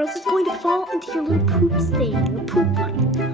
or else it's going to fall into your little poop stain, your poop bucket.